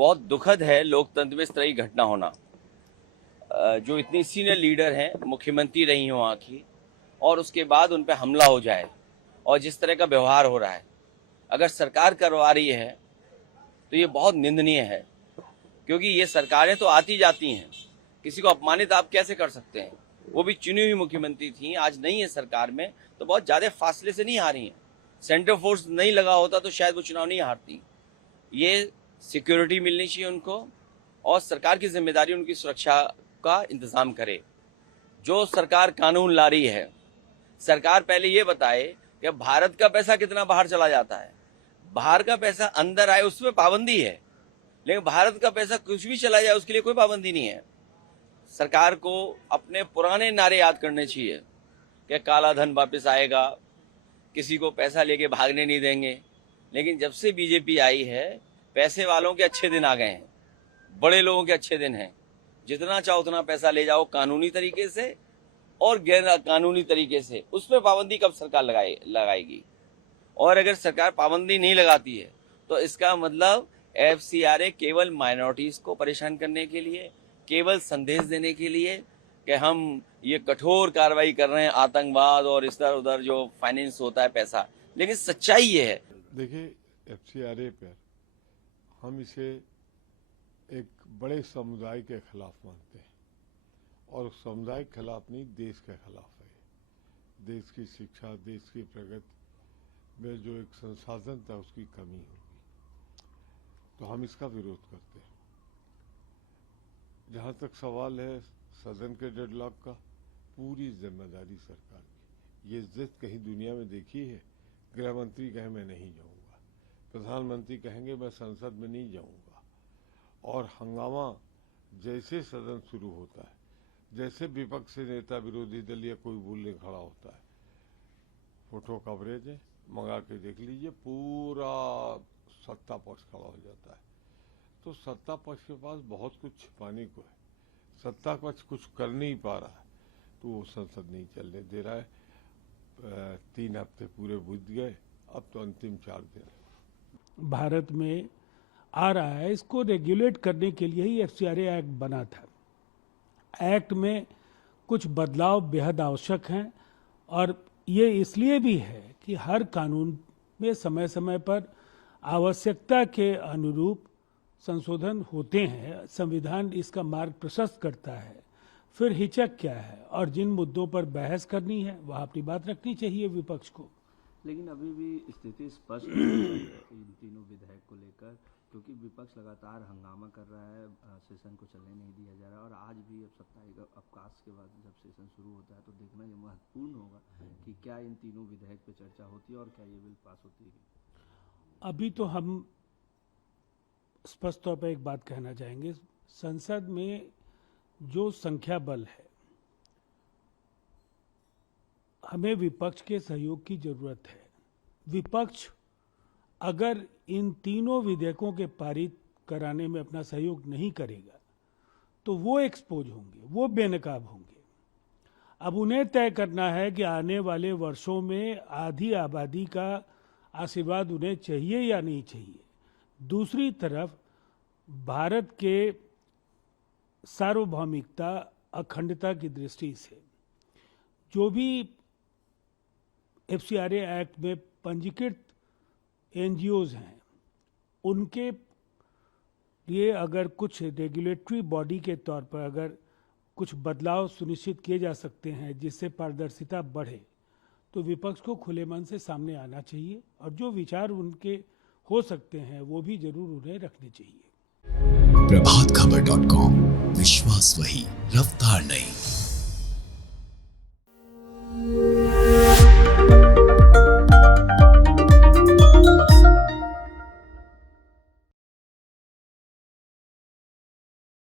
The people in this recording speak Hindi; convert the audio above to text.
बहुत दुखद है लोकतंत्र में इस तरह की घटना होना। जो इतनी सीनियर लीडर हैं, मुख्यमंत्री रही हैं वहाँ की, और उसके बाद उन पर हमला हो जाए और जिस तरह का व्यवहार हो रहा है, अगर सरकार करवा रही है तो ये बहुत निंदनीय है। क्योंकि ये सरकारें तो आती जाती हैं, किसी को अपमानित आप कैसे कर सकते हैं? वो भी चुनी हुई मुख्यमंत्री थी, आज नहीं है सरकार में, तो बहुत ज़्यादा फासले से नहीं हारी हैं। सेंटर फोर्स नहीं लगा होता तो शायद वो चुनाव नहीं हारती। ये सिक्योरिटी मिलनी चाहिए उनको, और सरकार की जिम्मेदारी उनकी सुरक्षा का इंतजाम करे। जो सरकार कानून ला रही है, सरकार पहले ये बताए कि भारत का पैसा कितना बाहर चला जाता है। बाहर का पैसा अंदर आए उसमें पाबंदी है, लेकिन भारत का पैसा कुछ भी चला जाए उसके लिए कोई पाबंदी नहीं है। सरकार को अपने पुराने नारे याद करने चाहिए कि काला धन वापस आएगा, किसी को पैसा लेके भागने नहीं देंगे। लेकिन जब से बीजेपी आई है, पैसे वालों के अच्छे दिन आ गए हैं, बड़े लोगों के अच्छे दिन हैं। जितना चाहो उतना पैसा ले जाओ कानूनी तरीके से और गैर कानूनी तरीके से, उस पर पाबंदी कब सरकार लगाएगी? और अगर सरकार पाबंदी नहीं लगाती है तो इसका मतलब एफसीआरए केवल माइनॉरिटीज को परेशान करने के लिए, केवल संदेश देने के लिए कि हम ये कठोर कार्रवाई कर रहे हैं आतंकवाद और इधर उधर जो फाइनेंस होता है पैसा। लेकिन सच्चाई ये है, देखिए एफसीआरए पर हम इसे एक बड़े समुदाय के खिलाफ मानते हैं, और उस समुदाय के खिलाफ नहीं, देश के खिलाफ है। देश की शिक्षा, देश की प्रगति में जो एक संसाधन था उसकी कमी होगी, तो हम इसका विरोध करते हैं। जहां तक सवाल है सदन के डेडलॉक का, पूरी जिम्मेदारी सरकार की। ये जिद कहीं दुनिया में देखी है? गृह मंत्री कहे मैं नहीं जाऊंगा, प्रधानमंत्री कहेंगे मैं संसद में नहीं जाऊंगा, और हंगामा जैसे सदन शुरू होता है, जैसे विपक्ष से नेता, विरोधी दल या कोई बोलने खड़ा होता है, फोटो कवरेज है, मंगा के देख लीजिए, पूरा सत्ता पक्ष खड़ा हो जाता है। तो सत्ता पक्ष के पास बहुत कुछ छिपाने को है। सत्ता पक्ष कुछ कर नहीं पा रहा है तो वो संसद नहीं चलने दे रहा है। 3 हफ्ते पूरे बीत गए, अब तो अंतिम 4 दिन भारत में आ रहा है। इसको रेगुलेट करने के लिए ही एफसीआरए एक्ट बना था। एक्ट में कुछ बदलाव बेहद आवश्यक हैं, और ये इसलिए भी है कि हर कानून में समय समय पर आवश्यकता के अनुरूप संशोधन होते हैं। संविधान इसका मार्ग प्रशस्त करता है। फिर हिचक क्या है? और जिन मुद्दों पर बहस करनी है वहाँ अपनी बात रखनी चाहिए विपक्ष को। लेकिन अभी भी स्थिति स्पष्ट नहीं है इन तीनों विधेयक को लेकर, क्योंकि विपक्ष लगातार हंगामा कर रहा है, सेशन को चलने नहीं दिया जा रहा है। और आज भी अब साप्ताहिक अवकाश के बाद जब सेशन शुरू होता है तो देखना ये महत्वपूर्ण होगा कि क्या इन तीनों विधेयक पे चर्चा होती है और क्या ये बिल पास होती है। अभी तो हम स्पष्ट तौर पर एक बात कहना चाहेंगे, संसद में जो संख्या बल है, हमें विपक्ष के सहयोग की जरूरत है। विपक्ष अगर इन तीनों विधेयकों के पारित कराने में अपना सहयोग नहीं करेगा तो वो एक्सपोज होंगे, वो बेनकाब होंगे। अब उन्हें तय करना है कि आने वाले वर्षों में आधी आबादी का आशीर्वाद उन्हें चाहिए या नहीं चाहिए। दूसरी तरफ भारत के सार्वभौमिकता, अखंडता की दृष्टि से जो भी एफसीआरए एक्ट में पंजीकृत एनजीओज हैं, उनके लिए अगर कुछ रेगुलेटरी बॉडी के तौर पर अगर कुछ बदलाव सुनिश्चित किए जा सकते हैं जिससे पारदर्शिता बढ़े, तो विपक्ष को खुले मन से सामने आना चाहिए, और जो विचार उनके हो सकते हैं वो भी जरूर उन्हें रखने चाहिए। प्रभात खबर.com, विश्वास वही, रफ्तार नहीं।